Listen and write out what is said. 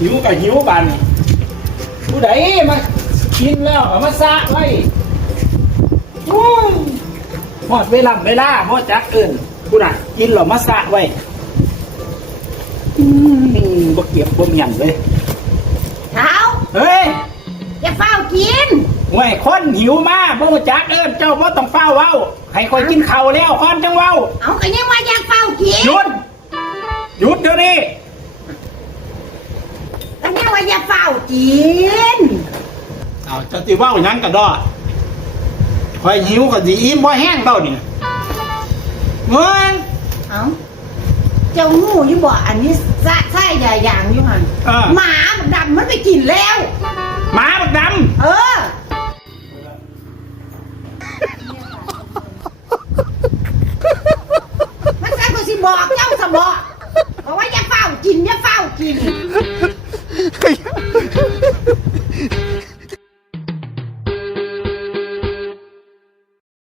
หิวกับหิวบันผู้ใดมากินแล้วเอามาซะไว้หมดเวลาหมดจักเอินผู้น่ะกินแล้วมาซะไว้บ่เก็บบ่เมียนเลยเท้าเฮ้ยอย่าเฝ้ากินห่วยคนหิวมาบ่รู้จักเอิ้นเจ้าบ่ต้องเฝ้าเว้าให้คอยกินข้าวแล้วก่อนจังเว้าเอาก็ยังว่าอย่าเฝ้ากินหยุดเดี๋ยวนี้ก็ยังว่าอย่าเฝ้ากินเอาจะสิเว้าหยังก็ดอคอยหิวก็สิอิ่มบ่แห้งเด้อนี่เฮ้ยเอาเจ้างูอยู่บ่อันนี้ใส่ใหญ่อย่างอยู่หั่นหมาดำมันไปกินแล้วหมาบักดำมันใส่ก็สิบอกเจ้าสะบอกว่าอย่าเฝ้ากินอย่าเฝ้ากิน